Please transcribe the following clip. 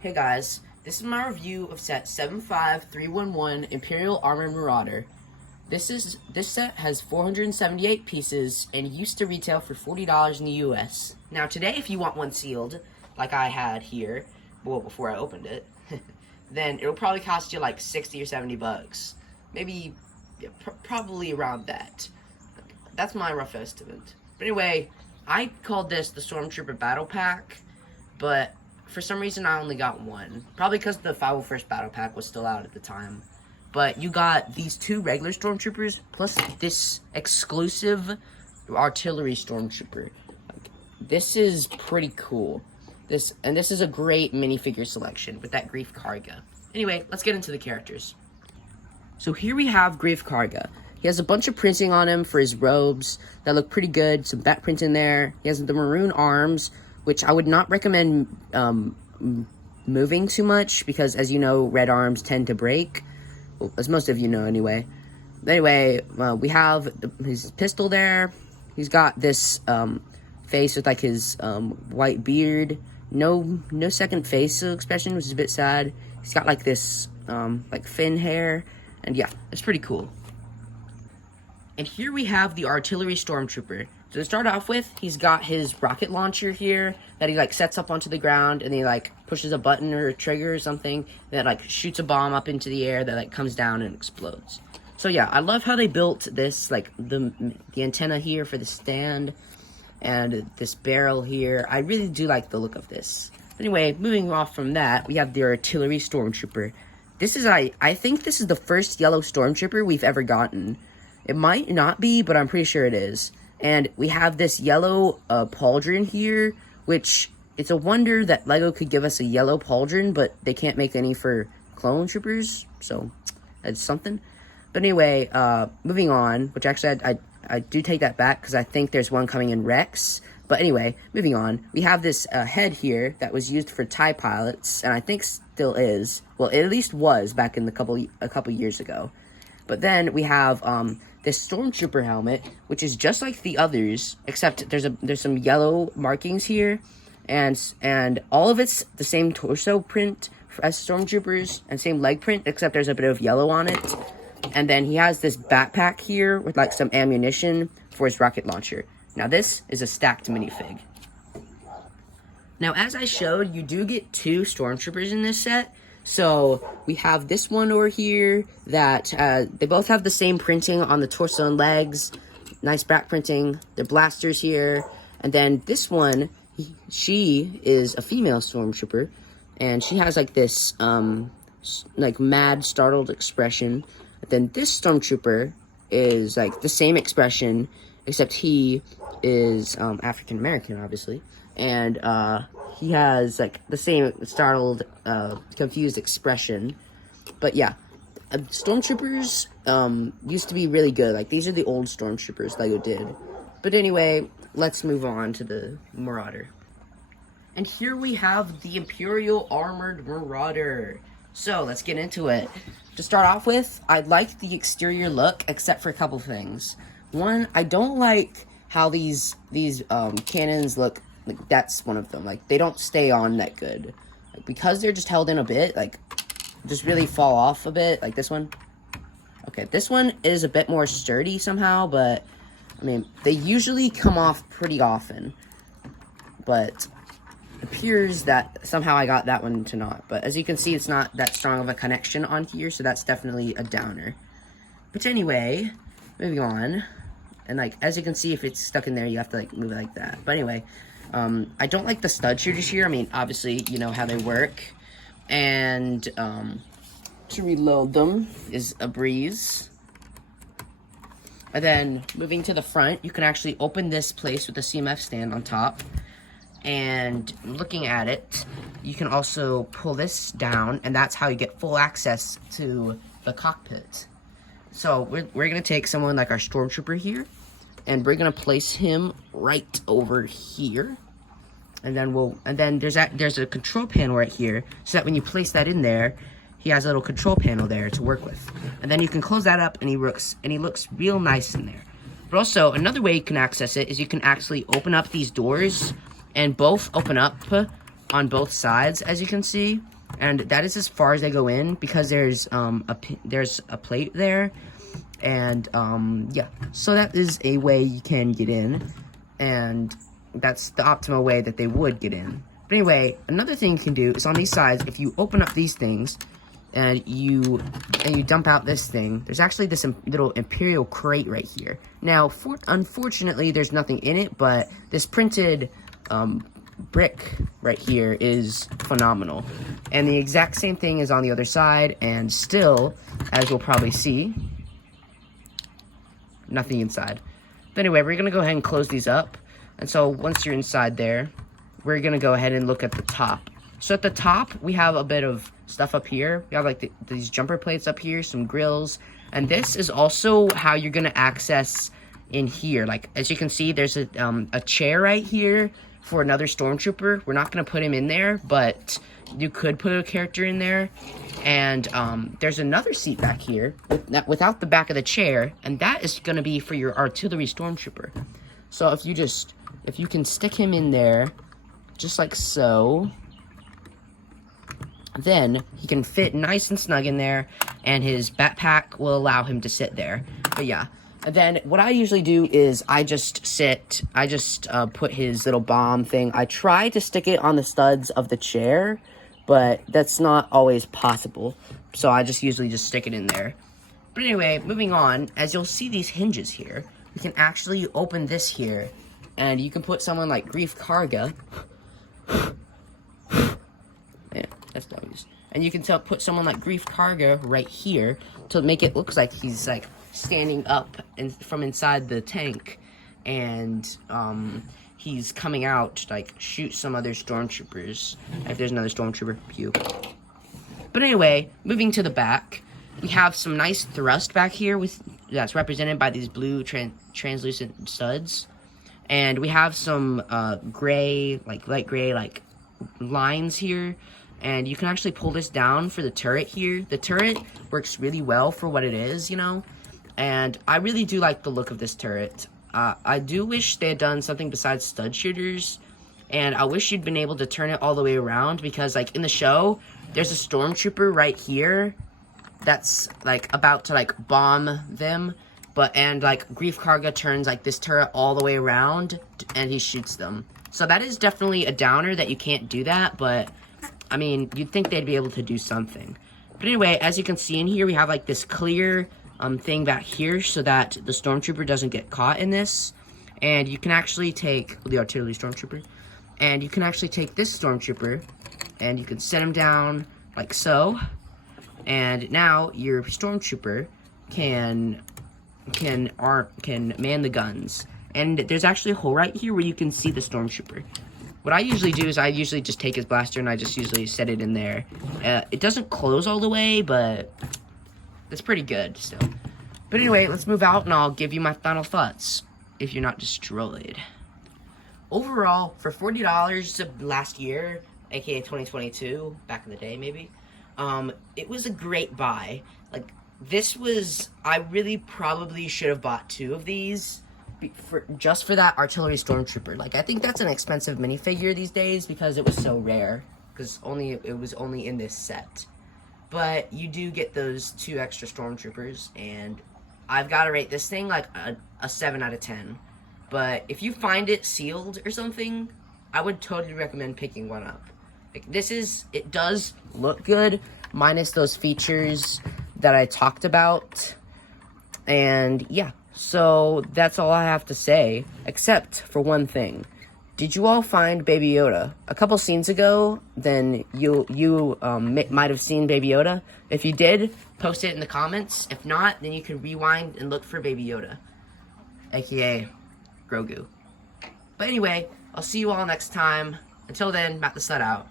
Hey guys, this is my review of set 75311 Imperial Armored Marauder. This set has 478 pieces and used to retail for $40 in the US. Now today, if you want one sealed, like I had here, well, before I opened it, then it'll probably cost you like 60 or 70 bucks. Maybe, yeah, probably around that. That's my rough estimate. But anyway, I called this the Stormtrooper Battle Pack, but for some reason I only got one. Probably because the 501st Battle Pack was still out at the time. But you got these two regular Stormtroopers, plus this exclusive Artillery Stormtrooper. This is pretty cool. This is a great minifigure selection with that Grief Karga. Anyway, let's get into the characters. So here we have Grief Karga. He has a bunch of printing on him for his robes that look pretty good. Some back print in there. He has the maroon arms, which I would not recommend moving too much because, as you know, red arms tend to break. Well, as most of you know anyway. Anyway, we have his pistol there. He's got this face with like his white beard. No second facial expression, which is a bit sad. He's got like this like fin hair. And yeah, it's pretty cool. And here we have the Artillery Stormtrooper. So to start off with, he's got his rocket launcher here that he like sets up onto the ground, and he like pushes a button or a trigger or something that like shoots a bomb up into the air that like comes down and explodes. So yeah, I love how they built this, like the antenna here for the stand and this barrel here. I really do like the look of this. Anyway, moving off from that, we have the Artillery Stormtrooper. This is, I think this is the first yellow Stormtrooper we've ever gotten. It might not be, but I'm pretty sure it is. And we have this yellow pauldron here, which it's a wonder that LEGO could give us a yellow pauldron, but they can't make any for clone troopers, so that's something. But anyway, moving on, which actually I do take that back because I think there's one coming in Rex. But anyway, moving on, we have this head here that was used for TIE pilots, and I think still is. Well, it at least was back in a couple years ago. But then we have this Stormtrooper helmet, which is just like the others, except there's some yellow markings here, and all of it's the same torso print as Stormtroopers and same leg print, except there's a bit of yellow on it. And then he has this backpack here with like some ammunition for his rocket launcher. Now this is a stacked minifig. Now as I showed, you do get two Stormtroopers in this set. So we have this one over here that they both have the same printing on the torso and legs. Nice back printing. They're blasters here. And then this one, she is a female Stormtrooper. And she has like this like mad startled expression. But then this Stormtrooper is like the same expression, except he is African American, obviously. And he has like the same startled, confused expression. But yeah, Stormtroopers used to be really good. Like, these are the old Stormtroopers LEGO did. But anyway, let's move on to the Marauder. And here we have the Imperial Armored Marauder. So let's get into it. To start off with, I like the exterior look, except for a couple things. One, I don't like how these cannons look. Like, that's one of them. Like, they don't stay on that good. Like, because they're just held in a bit, like, just really fall off a bit. Like this one. Okay, this one is a bit more sturdy somehow, but, I mean, they usually come off pretty often. But it appears that somehow I got that one to not. But as you can see, it's not that strong of a connection on here, so that's definitely a downer. But anyway, moving on. And, like, as you can see, if it's stuck in there, you have to, like, move it like that. But anyway, I don't like the stud shooters here. I mean, obviously, you know how they work. And, to reload them is a breeze. And then, moving to the front, you can actually open this place with the CMF stand on top. And looking at it, you can also pull this down, and that's how you get full access to the cockpit. So, we're going to take someone like our Stormtrooper here, and we're going to place him right over here. And then there's a control panel right here, so that when you place that in there, he has a little control panel there to work with. And then you can close that up, and he looks real nice in there. But also, another way you can access it is you can actually open up these doors, and both open up on both sides, as you can see, and that is as far as they go in because there's a plate there, and yeah, so that is a way you can get in, and that's the optimal way that they would get in. But anyway, another thing you can do is on these sides, if you open up these things and you dump out this thing, there's actually this little Imperial crate right here. Now, unfortunately, there's nothing in it, but this printed brick right here is phenomenal. And the exact same thing is on the other side, and still, as we'll probably see, nothing inside. But anyway, we're gonna go ahead and close these up. And so once you're inside there, we're gonna go ahead and look at the top. So at the top, we have a bit of stuff up here. We have like these jumper plates up here, some grills, and this is also how you're gonna access in here. Like, as you can see, there's a chair right here for another stormtrooper. We're not gonna put him in there, but you could put a character in there. And there's another seat back here without the back of the chair, and that is gonna be for your artillery stormtrooper. So if you can stick him in there, just like so, then he can fit nice and snug in there, and his backpack will allow him to sit there. But yeah, and then what I usually do is I just put his little bomb thing. I try to stick it on the studs of the chair, but that's not always possible. So I usually just stick it in there. But anyway, moving on, as you'll see these hinges here, we can actually open this here, and you can put someone like Grief Karga. Yeah, that's doggies. And you can put someone like Grief Karga right here to make it look like he's like standing up from inside the tank, and he's coming out to like shoot some other stormtroopers. If there's another stormtrooper, pew. But anyway, moving to the back, we have some nice thrust back here that's represented by these blue translucent studs. And we have some gray, like light gray, like lines here. And you can actually pull this down for the turret here. The turret works really well for what it is, you know. And I really do like the look of this turret. I do wish they had done something besides stud shooters. And I wish you'd been able to turn it all the way around. Because, like, in the show, there's a stormtrooper right here that's, like, about to, like, bomb them. And, like, Grief Karga turns, like, this turret all the way around, and he shoots them. So that is definitely a downer that you can't do that, but, I mean, you'd think they'd be able to do something. But anyway, as you can see in here, we have, like, this clear thing back here so that the stormtrooper doesn't get caught in this. And you can actually take the artillery stormtrooper, and you can actually take this stormtrooper, and you can set him down like so. And now your stormtrooper can man the guns. And there's actually a hole right here where you can see the stormtrooper. What I usually do is I usually just take his blaster and I just usually set it in there. It doesn't close all the way, but it's pretty good still. But anyway, let's move out and I'll give you my final thoughts if you're not destroyed. Overall, for $40 last year, aka 2022, back in the day maybe, it was a great buy. Like, I really probably should have bought 2 of these just for that artillery stormtrooper. Like, I think that's an expensive minifigure these days because it was so rare, because it was only in this set. But you do get those 2 extra stormtroopers, and I've got to rate this thing like a 7 out of 10. But if you find it sealed or something, I would totally recommend picking one up. Like, it does look good, minus those features that I talked about. And yeah, so that's all I have to say, except for one thing. Did you all find Baby Yoda? A couple scenes ago, then you might have seen Baby Yoda. If you did, post it in the comments. If not, then you can rewind and look for Baby Yoda, aka Grogu. But anyway, I'll see you all next time. Until then, Matt the Slut out.